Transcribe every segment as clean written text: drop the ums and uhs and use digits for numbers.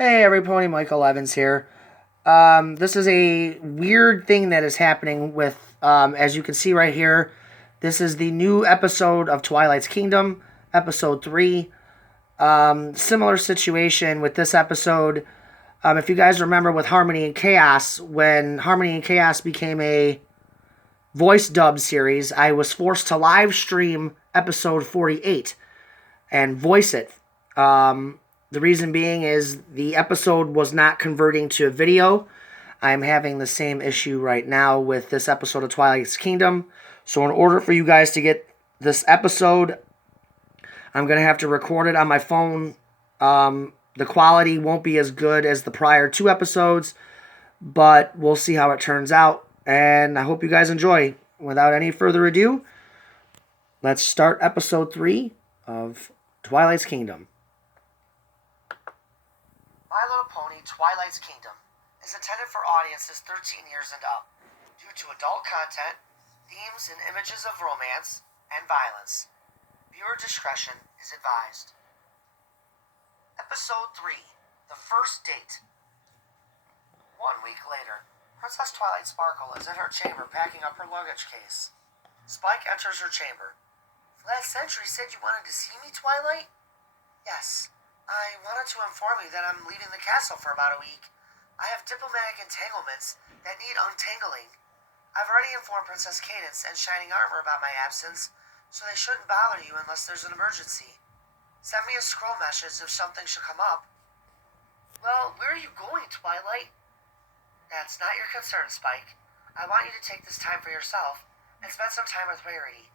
Hey, everybody, Michael Evans here. This is a weird thing that is happening with, as you can see right here, this is the new episode of Twilight's Kingdom, episode 3. Similar situation with this episode. If you guys remember with Harmony and Chaos, when Harmony and Chaos became a voice dub series, I was forced to live stream episode 48 and voice it. The reason being is the episode was not converting to a video. I'm having the same issue right now with this episode of Twilight's Kingdom. So in order for you guys to get this episode, I'm going to have to record it on my phone. The quality won't be as good as the prior 2 episodes, but we'll see how it turns out. And I hope you guys enjoy. Without any further ado, let's start episode 3 of Twilight's Kingdom. My Little Pony Twilight's Kingdom is intended for audiences 13 years and up due to adult content, themes and images of romance and violence. Viewer discretion is advised. Episode 3, The First Date. 1 week later, Princess Twilight Sparkle is in her chamber packing up her luggage case. Spike enters her chamber. Last century said you wanted to see me, Twilight? Yes. I wanted to inform you that I'm leaving the castle for about a week. I have diplomatic entanglements that need untangling. I've already informed Princess Cadance and Shining Armor about my absence, so they shouldn't bother you unless there's an emergency. Send me a scroll message if something should come up. Well, where are you going, Twilight? That's not your concern, Spike. I want you to take this time for yourself and spend some time with Rarity.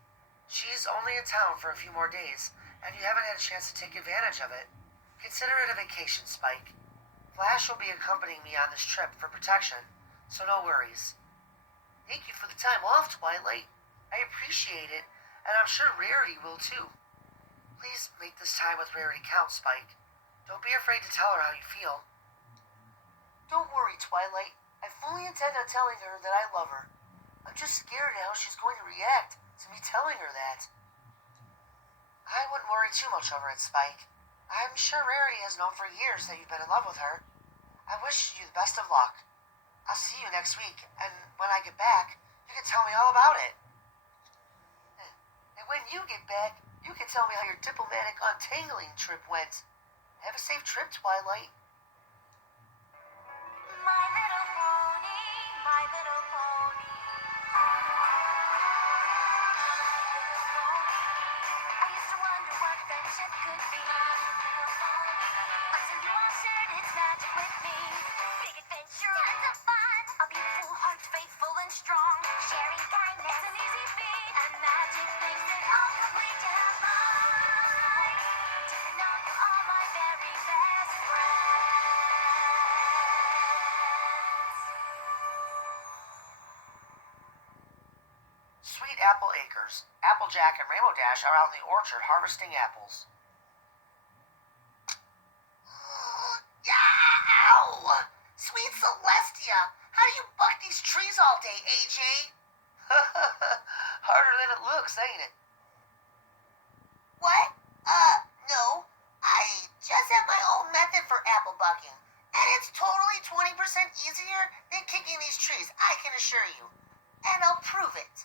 She's only in town for a few more days, and you haven't had a chance to take advantage of it. Consider it a vacation, Spike. Flash will be accompanying me on this trip for protection, so no worries. Thank you for the time off, Twilight. I appreciate it, and I'm sure Rarity will too. Please make this time with Rarity count, Spike. Don't be afraid to tell her how you feel. Don't worry, Twilight. I fully intend on telling her that I love her. I'm just scared how she's going to react to me telling her that. I wouldn't worry too much over it, Spike. I'm sure Rarity has known for years that you've been in love with her. I wish you the best of luck. I'll see you next week, and when I get back, you can tell me all about it. And when you get back, you can tell me how your diplomatic untangling trip went. Have a safe trip, Twilight. My little pony, my little pony. I used to wonder what friendship could be. Until you all shared its magic with me. Big adventure, tons of fun. A beautiful heart, faithful and strong. Sharing kindness, an easy feat. And magic makes it all complete. You have mine. To know you are my very best friends. Sweet Apple Acres. Applejack and Rainbow Dash are out in the orchard harvesting apples. Ow! Sweet Celestia! How do you buck these trees all day, AJ? Harder than it looks, ain't it? What? No. I just have my own method for apple bucking. And it's totally 20% easier than kicking these trees, I can assure you. And I'll prove it.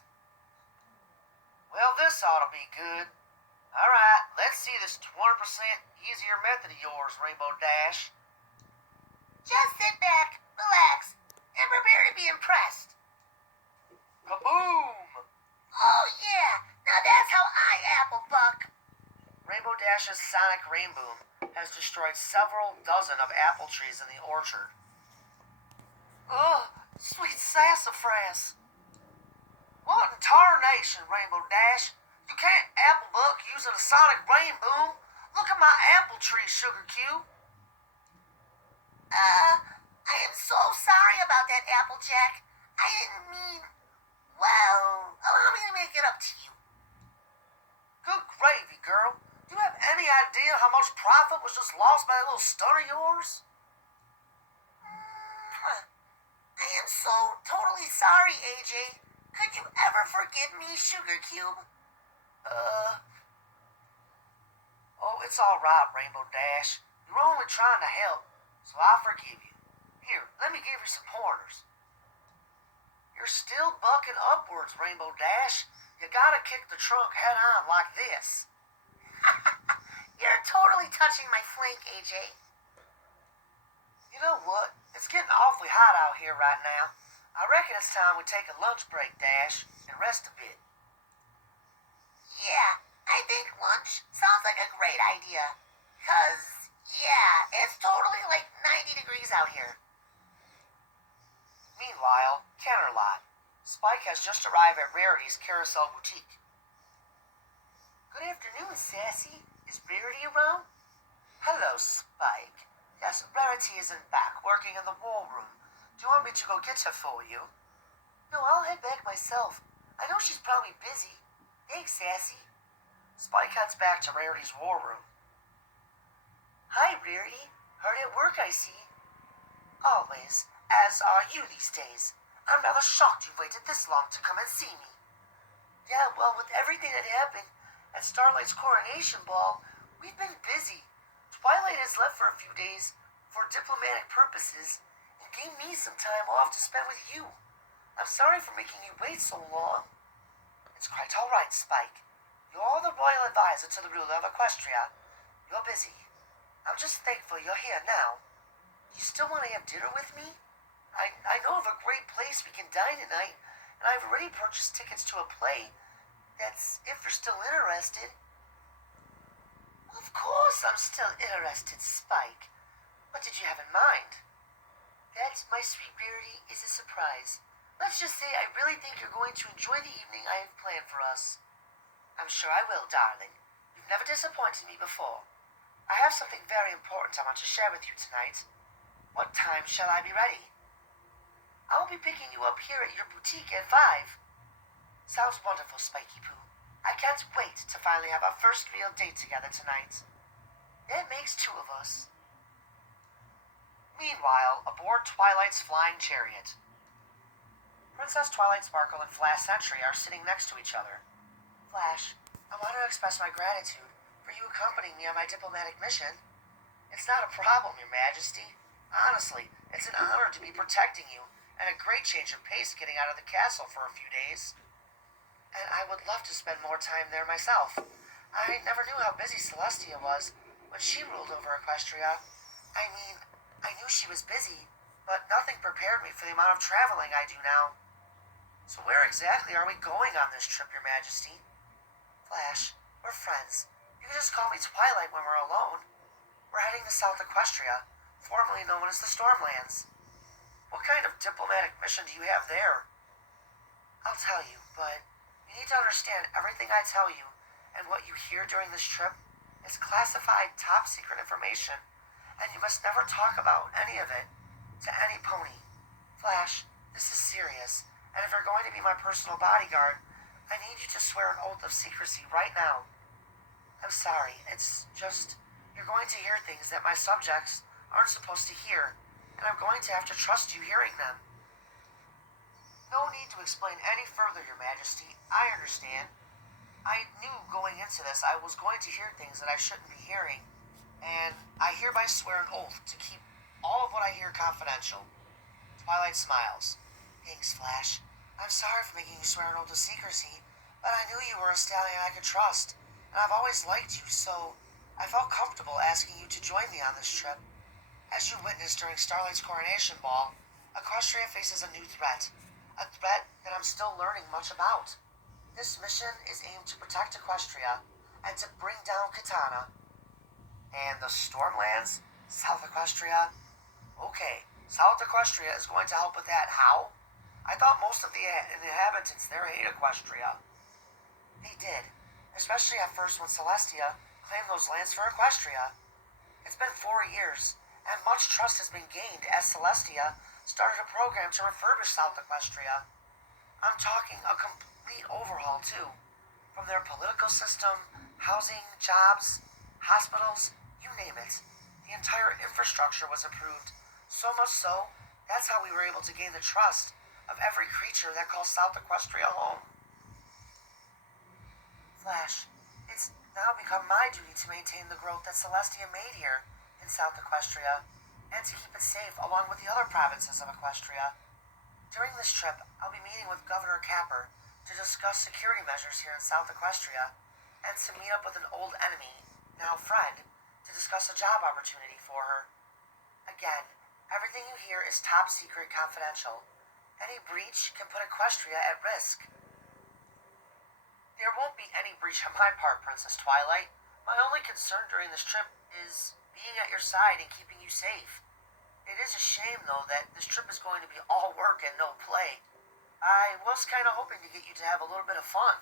Well, this ought to be good. Alright, let's see this 20% easier method of yours, Rainbow Dash. Just sit back, relax, and prepare to be impressed. Kaboom! Oh yeah, now that's how I apple buck. Rainbow Dash's sonic rainboom has destroyed several dozen of apple trees in the orchard. Ugh, sweet sassafras. What in tarnation, Rainbow Dash? You can't apple buck using a sonic rainboom. Look at my apple tree, Sugar Cube. I am so sorry about that, Applejack. I didn't mean... Well, allow me to make it up to you. Good gravy, girl. Do you have any idea how much profit was just lost by that little stunt of yours? I am so totally sorry, AJ. Could you ever forgive me, Sugar Cube? Oh, it's all right, Rainbow Dash. You were only trying to help. so I forgive you. Here, let me give you some pointers. You're still bucking upwards, Rainbow Dash. You gotta kick the trunk head on like this. You're totally touching my flank, AJ. You know what? It's getting awfully hot out here right now. I reckon it's time we take a lunch break, Dash, and rest a bit. Yeah, I think lunch sounds like a great idea. 'Cause, yeah, it's totally like 90 degrees out here. Meanwhile, Counterlot. Spike has just arrived at Rarity's Carousel Boutique. Good afternoon, Sassy. Is Rarity around? Hello, Spike. Yes, Rarity isn't back, working in the war room. Do you want me to go get her for you? No, I'll head back myself. I know she's probably busy. Thanks, Sassy. Spike heads back to Rarity's war room. Hi, Rarity. Hard at work, I see. Always, as are you these days. I'm rather shocked you waited this long to come and see me. Yeah, well, with everything that happened at Starlight's coronation ball, we've been busy. Twilight has left for a few days for diplomatic purposes and gave me some time off to spend with you. I'm sorry for making you wait so long. It's quite all right, Spike. You're the royal advisor to the ruler of Equestria. You're busy. I'm just thankful you're here now. You still want to have dinner with me? I know of a great place we can dine tonight, and I've already purchased tickets to a play. That's if you're still interested. Of course I'm still interested, Spike. What did you have in mind? That, my sweet Rarity, is a surprise. Let's just say I really think you're going to enjoy the evening I have planned for us. I'm sure I will, darling. You've never disappointed me before. I have something very important I want to share with you tonight. What time shall I be ready? I'll be picking you up here at your boutique at 5. Sounds wonderful, Spiky Poo. I can't wait to finally have our first real date together tonight. That makes 2 of us. Meanwhile, aboard Twilight's flying chariot. Princess Twilight Sparkle and Flash Sentry are sitting next to each other. Flash, I want to express my gratitude for you accompanying me on my diplomatic mission. It's not a problem, Your Majesty. Honestly, it's an honor to be protecting you, and a great change of pace getting out of the castle for a few days. And I would love to spend more time there myself. I never knew how busy Celestia was when she ruled over Equestria. I mean, I knew she was busy, but nothing prepared me for the amount of traveling I do now. So where exactly are we going on this trip, Your Majesty? Flash, we're friends. You can just call me Twilight when we're alone. We're heading to South Equestria, formerly known as the Stormlands. What kind of diplomatic mission do you have there? I'll tell you, but you need to understand everything I tell you and what you hear during this trip is classified top secret information, and you must never talk about any of it to any pony. Flash, this is serious, and if you're going to be my personal bodyguard, I need you to swear an oath of secrecy right now. I'm sorry, it's just, you're going to hear things that my subjects aren't supposed to hear, and I'm going to have to trust you hearing them. No need to explain any further, Your Majesty. I understand. I knew going into this I was going to hear things that I shouldn't be hearing, and I hereby swear an oath to keep all of what I hear confidential. Twilight smiles. Thanks, Flash. I'm sorry for making you swear an oath of secrecy, but I knew you were a stallion I could trust, and I've always liked you, so I felt comfortable asking you to join me on this trip. As you witnessed during Starlight's coronation ball, Equestria faces a new threat. A threat that I'm still learning much about. This mission is aimed to protect Equestria and to bring down Katana. And the Stormlands? South Equestria? Okay, South Equestria is going to help with that. How? I thought most of the inhabitants there hate Equestria. They did, especially at first when Celestia claimed those lands for Equestria. It's been 4 years, and much trust has been gained as Celestia started a program to refurbish South Equestria. I'm talking a complete overhaul, too. From their political system, housing, jobs, hospitals, you name it. The entire infrastructure was improved. So much so, that's how we were able to gain the trust of every creature that calls South Equestria home. Flash, now become my duty to maintain the growth that Celestia made here in South Equestria. and to keep it safe along with the other provinces of Equestria. During this trip, I'll be meeting with Governor Capper to discuss security measures here in South Equestria, and to meet up with an old enemy, now friend, to discuss a job opportunity for her. Again, everything you hear is top secret confidential. Any breach can put Equestria at risk. There won't be any breach on my part, Princess Twilight. My only concern during this trip is being at your side and keeping you safe. It is a shame, though, that this trip is going to be all work and no play. I was kind of hoping to get you to have a little bit of fun.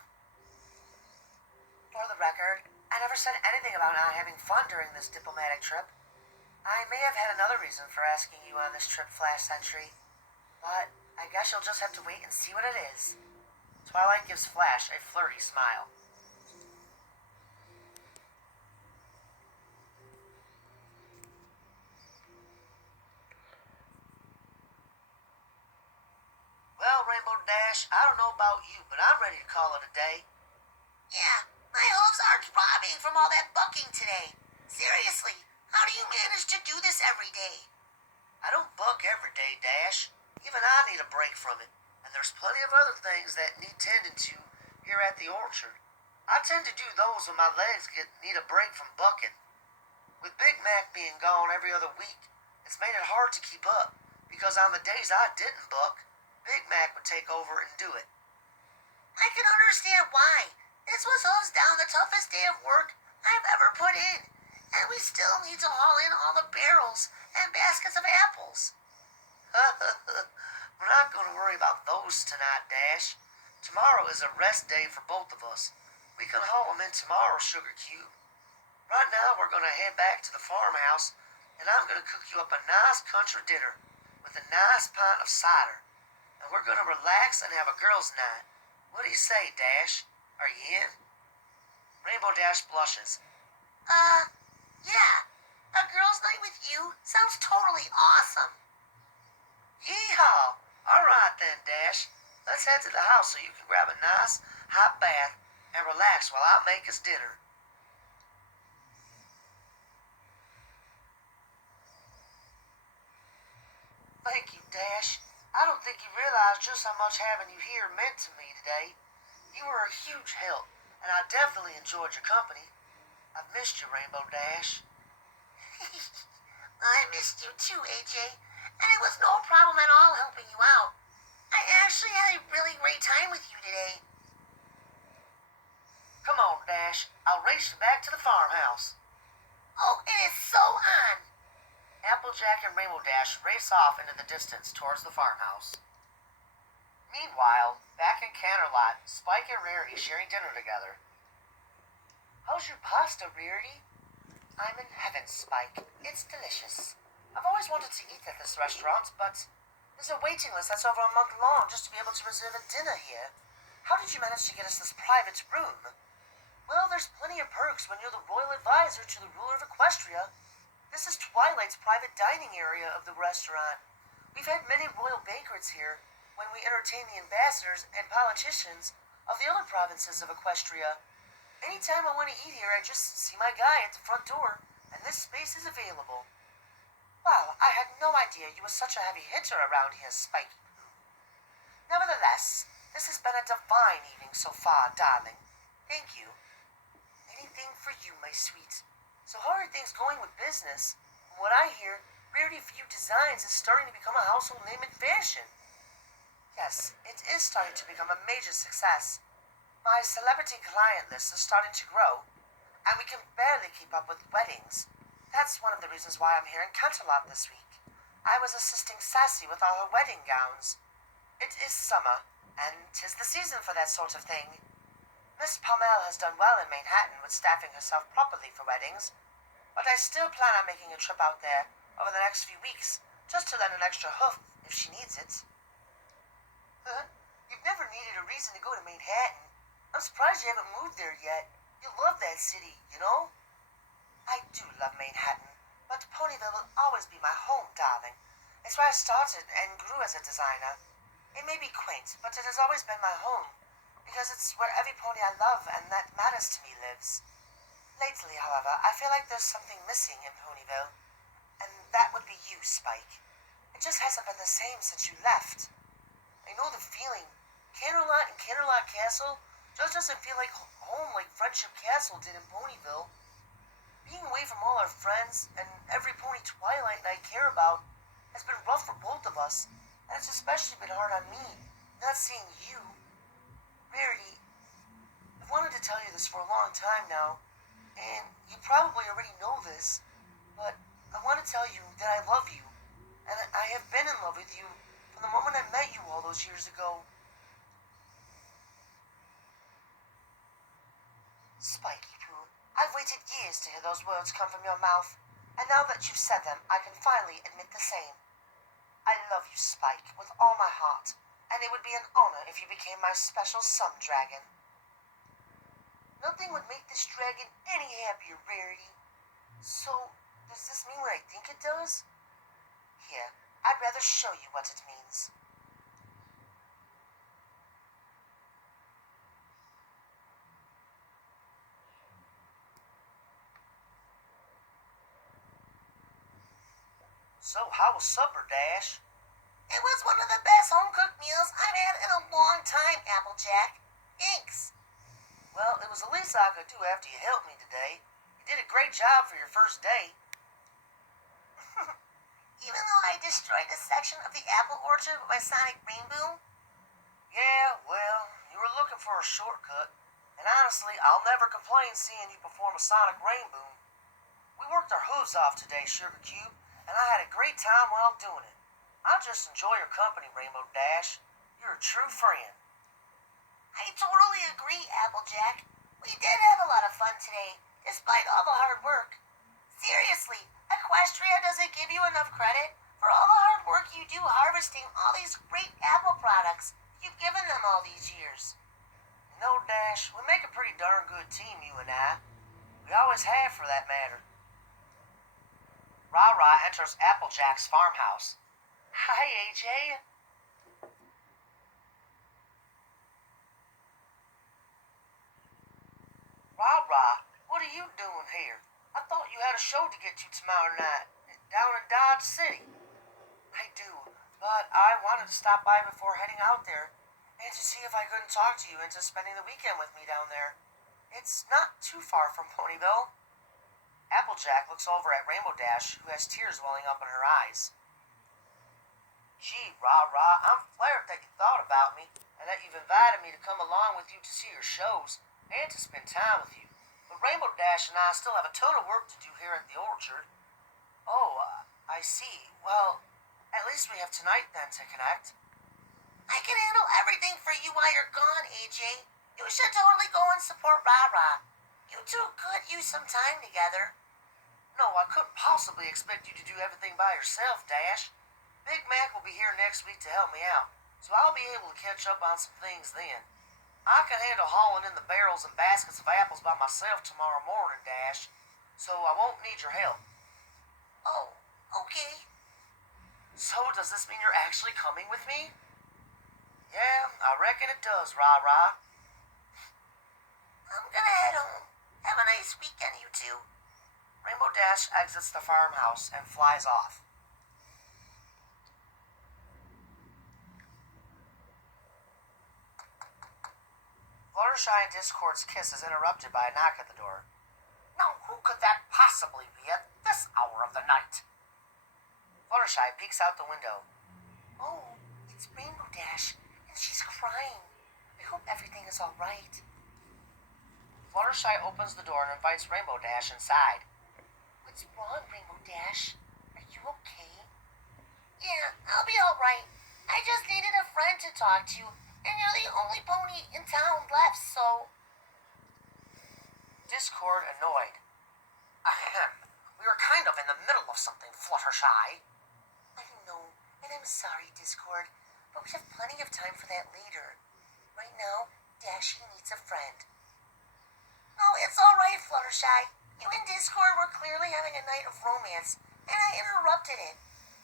For the record, I never said anything about not having fun during this diplomatic trip. I may have had another reason for asking you on this trip, Flash Sentry, but I guess you'll just have to wait and see what it is. Twilight gives Flash a flirty smile. Well, Rainbow Dash, I don't know about you, but I'm ready to call it a day. Yeah, my hooves are throbbing from all that bucking today. Seriously, how do you manage to do this every day? I don't buck every day, Dash. Even I need a break from it. And there's plenty of other things that need tending to here at the orchard. I tend to do those when my legs need a break from bucking. With Big Mac being gone every other week, it's made it hard to keep up, because on the days I didn't buck, Big Mac would take over and do it. I can understand why. This was hooves down the toughest day of work I've ever put in. And we still need to haul in all the barrels and baskets of apples. We're not going to worry about those tonight, Dash. Tomorrow is a rest day for both of us. We can haul them in tomorrow, Sugar Cube. Right now, we're going to head back to the farmhouse, and I'm going to cook you up a nice country dinner with a nice pint of cider. And we're going to relax and have a girls' night. What do you say, Dash? Are you in? Rainbow Dash blushes. Yeah. A girls' night with you sounds totally awesome. Yeehaw! All right then, Dash. Let's head to the house so you can grab a nice hot bath and relax while I make us dinner. Thank you, Dash. I don't think you realize just how much having you here meant to me today. You were a huge help, and I definitely enjoyed your company. I've missed you, Rainbow Dash. I missed you too, AJ. And it was no problem at all helping you out. I actually had a really great time with you today. Come on, Dash. I'll race you back to the farmhouse. Oh, it is so on. Applejack and Rainbow Dash race off into the distance towards the farmhouse. Meanwhile, back in Canterlot, Spike and Rarity sharing dinner together. How's your pasta, Rarity? I'm in heaven, Spike. It's delicious. I've always wanted to eat at this restaurant, but there's a waiting list that's over a month long just to be able to reserve a dinner here. How did you manage to get us this private room? Well, there's plenty of perks when you're the royal advisor to the ruler of Equestria. This is Twilight's private dining area of the restaurant. We've had many royal banquets here when we entertain the ambassadors and politicians of the other provinces of Equestria. Anytime I want to eat here, I just see my guy at the front door, and this space is available. Wow, I had no idea you were such a heavy hitter around here, Spiky. Nevertheless, this has been a divine evening so far, darling. Thank you. Anything for you, my sweet. So how are things going with business? From what I hear, Rarity Few Designs is starting to become a household name in fashion. Yes, it is starting to become a major success. My celebrity client list is starting to grow, and we can barely keep up with weddings. That's one of the reasons why I'm here in Canterlot this week. I was assisting Sassy with all her wedding gowns. It is summer, and 'tis the season for that sort of thing. Miss Palmel has done well in Manhattan with staffing herself properly for weddings, but I still plan on making a trip out there over the next few weeks, just to lend an extra hoof if she needs it. You've never needed a reason to go to Manhattan. I'm surprised you haven't moved there yet. You love that city, you know? I do love Manhattan, but Ponyville will always be my home, darling. It's where I started and grew as a designer. It may be quaint, but it has always been my home, because it's where every pony I love and that matters to me lives. Lately, however, I feel like there's something missing in Ponyville, and that would be you, Spike. It just hasn't been the same since you left. I know the feeling. Canterlot and Canterlot Castle just doesn't feel like home like Friendship Castle did in Ponyville. Being away from all our friends and every pony Twilight and I care about has been rough for both of us, and it's especially been hard on me, not seeing you. Rarity, I've wanted to tell you this for a long time now, and you probably already know this, but I want to tell you that I love you, and I have been in love with you from the moment I met you all those years ago. Spiky Poo, I've waited years to hear those words come from your mouth, and now that you've said them, I can finally admit the same. I love you, Spike, with all my heart, and it would be an honor if you became my special sun dragon. Nothing would make this dragon any happier, Rarity. So, does this mean what I think it does? Here, I'd rather show you what it means. So, how was supper, Dash? It was one of the best home-cooked meals I've had in a long time, Applejack. Thanks. Well, it was the least I could do after you helped me today. You did a great job for your first day. Even though I destroyed a section of the apple orchard with my sonic rainbow? Yeah, well, you were looking for a shortcut. And honestly, I'll never complain seeing you perform a sonic rainbow. We worked our hooves off today, Sugar Cube, and I had a great time while doing it. I just enjoy your company, Rainbow Dash. You're a true friend. I totally agree, Applejack. We did have a lot of fun today, despite all the hard work. Seriously, Equestria doesn't give you enough credit for all the hard work you do harvesting all these great apple products you've given them all these years. No, Dash, we make a pretty darn good team, you and I. We always have, for that matter. Rah-Rah enters Applejack's farmhouse. Hi, AJ. Rah-Rah, what are you doing here? I thought you had a show to get to tomorrow night, down in Dodge City. I do, but I wanted to stop by before heading out there, and to see if I couldn't talk to you into spending the weekend with me down there. It's not too far from Ponyville. Applejack looks over at Rainbow Dash, who has tears welling up in her eyes. Gee, Rah-Rah, I'm flattered that you thought about me, and that you've invited me to come along with you to see your shows, and to spend time with you. But Rainbow Dash and I still have a ton of work to do here at the orchard. Oh, I see. Well, at least we have tonight then to connect. I can handle everything for you while you're gone, AJ. You should totally go and support Rah-Rah. You two could use some time together. No, I couldn't possibly expect you to do everything by yourself, Dash. Big Mac will be here next week to help me out, so I'll be able to catch up on some things then. I can handle hauling in the barrels and baskets of apples by myself tomorrow morning, Dash, so I won't need your help. Oh, okay. So does this mean you're actually coming with me? Yeah, I reckon it does, Rah-Rah. I'm gonna head home. Have a nice weekend, you two. Rainbow Dash exits the farmhouse and flies off. Fluttershy and Discord's kiss is interrupted by a knock at the door. Now, who could that possibly be at this hour of the night? Fluttershy peeks out the window. Oh, it's Rainbow Dash, and she's crying. I hope everything is all right. Fluttershy opens the door and invites Rainbow Dash inside. What's wrong, Rainbow Dash? Are you okay? Yeah, I'll be all right. I just needed a friend to talk to, and you're the only pony in town left, so... Discord annoyed. Ahem. We were kind of in the middle of something, Fluttershy. I know, and I'm sorry, Discord, but we have plenty of time for that later. Right now, Dashy needs a friend. No, it's all right, Fluttershy. You and Discord were clearly having a night of romance, and I interrupted it.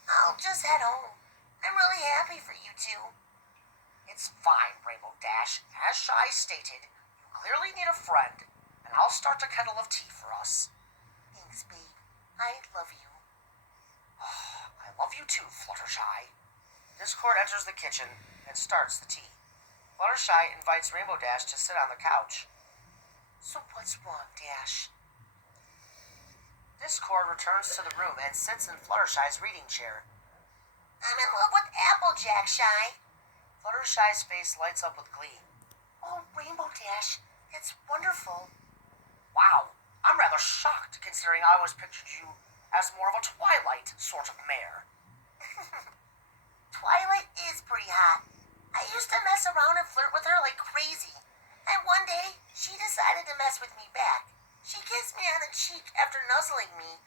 I'll just head home. I'm really happy for you two. It's fine, Rainbow Dash. As Shy stated, you clearly need a friend, and I'll start a kettle of tea for us. Thanks, babe. I love you. I Fluttershy. Discord enters the kitchen and starts the tea. Fluttershy invites Rainbow Dash to sit on the couch. So what's wrong, Dash? Discord returns to the room and sits in Fluttershy's reading chair. I'm in love with Applejack, Shy. Fluttershy's face lights up with glee. Oh, Rainbow Dash, that's wonderful. Wow, I'm rather shocked considering I always pictured you as more of a Twilight sort of mare. Twilight is pretty hot. I used to mess around and flirt with her like crazy. And one day, she decided to mess with me back. She kissed me on the cheek after nuzzling me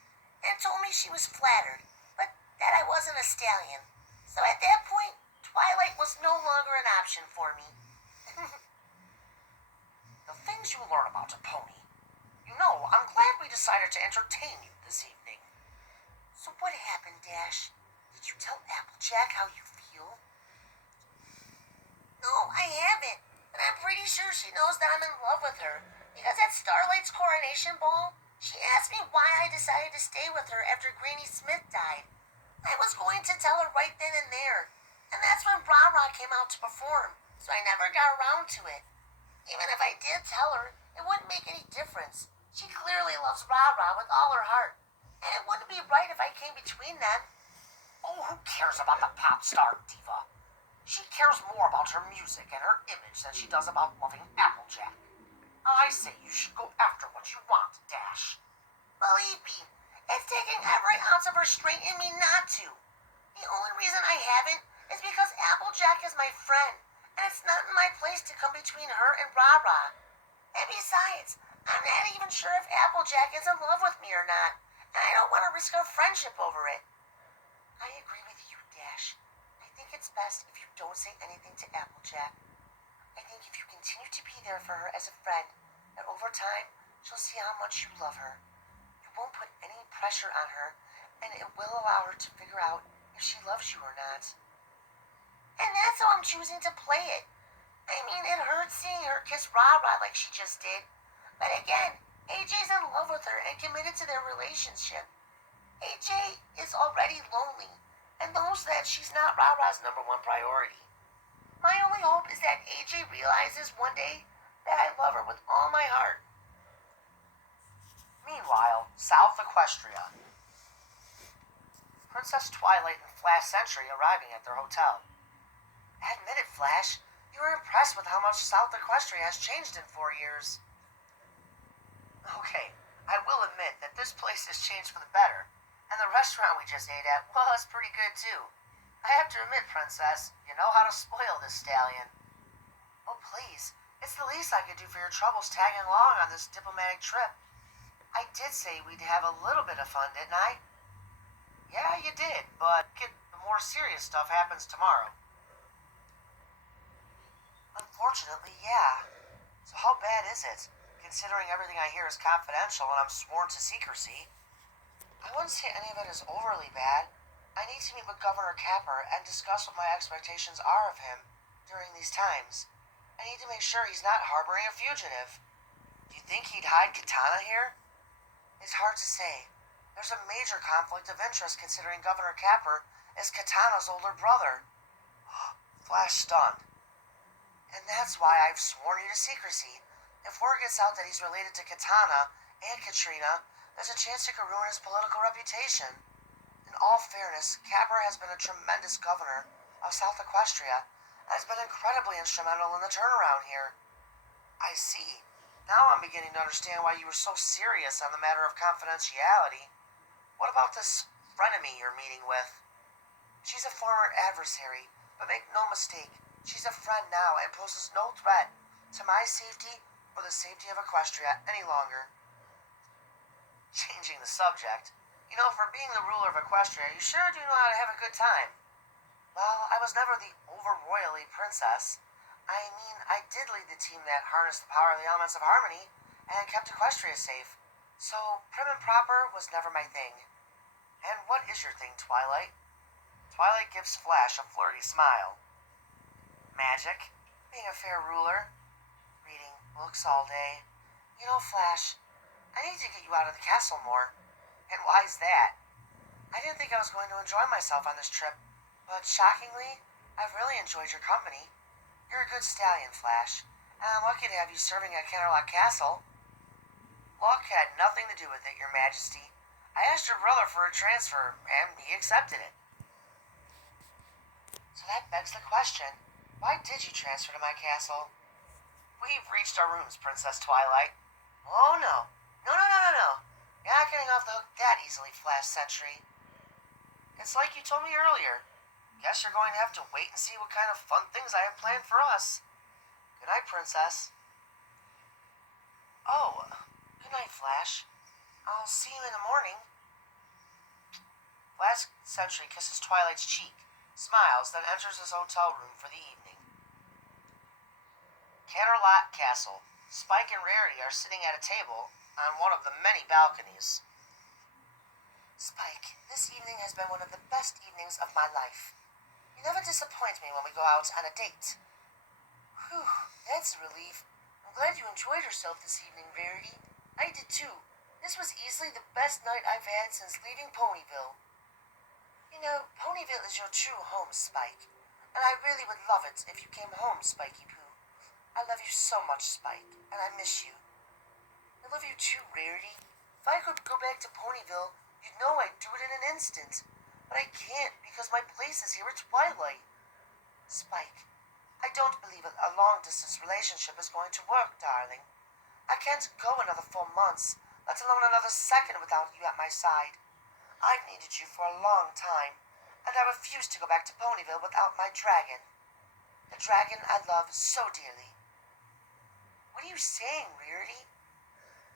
and told me she was flattered, but that I wasn't a stallion. So at that point, Twilight was no longer an option for me. The things you learn about a pony. You know, I'm glad we decided to entertain you this evening. So what happened, Dash? Did you tell Applejack how you feel? No, I haven't. But I'm pretty sure she knows that I'm in love with her. Because at Starlight's coronation ball, she asked me why I decided to stay with her after Granny Smith died. I was going to tell her right then and there. And that's when Ra-Ra came out to perform. So I never got around to it. Even if I did tell her, it wouldn't make any difference. She clearly loves Ra-Ra with all her heart. And it wouldn't be right if I came between them. Oh, who cares about the pop star diva? She cares more about her music and her image than she does about loving Applejack. I say you should go after what you want, Dash. Believe me, it's taking every ounce of restraint in me not to. The only reason I haven't is because Applejack is my friend, and it's not in my place to come between her and Ra-Ra. And besides, I'm not even sure if Applejack is in love with me or not, and I don't want to risk our friendship over it. I agree with you, Dash. I think it's best if you don't say anything to Applejack. I think if you continue to be there for her as a friend, that over time, she'll see how much you love her. You won't put any pressure on her, and it will allow her to figure out if she loves you or not. And that's how I'm choosing to play it. I mean, it hurts seeing her kiss Ra-Ra like she just did. But again, AJ's in love with her and committed to their relationship. AJ is already lonely and knows that she's not Ra-Ra's #1 priority. My only hope is that AJ realizes one day that I love her with all my heart. Meanwhile, South Equestria. Princess Twilight and Flash Sentry arriving at their hotel. Admit it, Flash. You were impressed with how much South Equestria has changed in 4 years. Okay, I will admit that this place has changed for the better. And the restaurant we just ate at was pretty good too. I have to admit, Princess, you know how to spoil this stallion. Oh, please. It's the least I could do for your troubles tagging along on this diplomatic trip. I did say we'd have a little bit of fun, didn't I? Yeah, you did, but the more serious stuff happens tomorrow. Unfortunately, yeah. So how bad is it, considering everything I hear is confidential and I'm sworn to secrecy? I wouldn't say any of it is overly bad. I need to meet with Governor Capper and discuss what my expectations are of him during these times. I need to make sure he's not harboring a fugitive. Do you think he'd hide Katana here? It's hard to say. There's a major conflict of interest considering Governor Capper is Katana's older brother. Flash stunned. And that's why I've sworn you to secrecy. If word gets out that he's related to Katana and Katrina, there's a chance it could ruin his political reputation. In all fairness, Capper has been a tremendous governor of South Equestria and has been incredibly instrumental in the turnaround here. I see. Now I'm beginning to understand why you were so serious on the matter of confidentiality. What about this frenemy you're meeting with? She's a former adversary, but make no mistake, she's a friend now and poses no threat to my safety or the safety of Equestria any longer. Changing the subject. You know, for being the ruler of Equestria, you sure do know how to have a good time. Well, I was never the over-royally princess. I mean, I did lead the team that harnessed the power of the elements of harmony and kept Equestria safe. So, prim and proper was never my thing. And what is your thing, Twilight? Twilight gives Flash a flirty smile. Magic, being a fair ruler, reading books all day. You know, Flash, I need to get you out of the castle more. And why's that? I didn't think I was going to enjoy myself on this trip. But shockingly, I've really enjoyed your company. You're a good stallion, Flash, and I'm lucky to have you serving at Canterlot Castle. Luck had nothing to do with it, Your Majesty. I asked your brother for a transfer, and he accepted it. So that begs the question, why did you transfer to my castle? We've reached our rooms, Princess Twilight. Oh no. No. You're not getting off the hook that easily, Flash Sentry. It's like you told me earlier. Guess you're going to have to wait and see what kind of fun things I have planned for us. Good night, Princess. Oh, good night, Flash. I'll see you in the morning. Flash Sentry kisses Twilight's cheek, smiles, then enters his hotel room for the evening. Canterlot Castle. Spike and Rarity are sitting at a table on one of the many balconies. Spike, this evening has been one of the best evenings of my life. You never disappoint me when we go out on a date. Whew, that's a relief. I'm glad you enjoyed yourself this evening, Rarity. I did too. This was easily the best night I've had since leaving Ponyville. You know, Ponyville is your true home, Spike. And I really would love it if you came home, Spiky Poo. I love you so much, Spike, and I miss you. I love you too, Rarity. If I could go back to Ponyville, you'd know I'd do it in an instant. But I can't because my place is here at Twilight. Spike, I don't believe a long-distance relationship is going to work, darling. I can't go another 4 months, let alone another second without you at my side. I've needed you for a long time, and I refuse to go back to Ponyville without my dragon. The dragon I love so dearly. What are you saying, Rarity?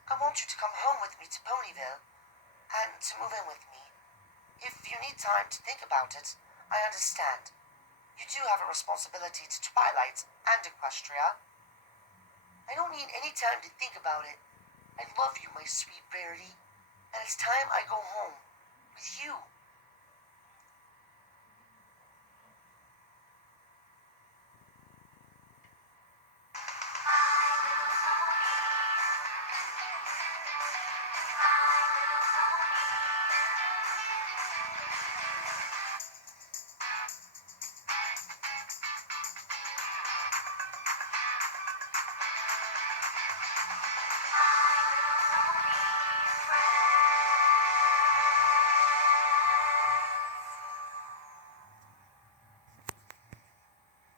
I want you to come home with me to Ponyville, and to move in with me. If you need time to think about it, I understand. You do have a responsibility to Twilight and Equestria. I don't need any time to think about it. I love you, my sweet Rarity, and it's time I go home with you.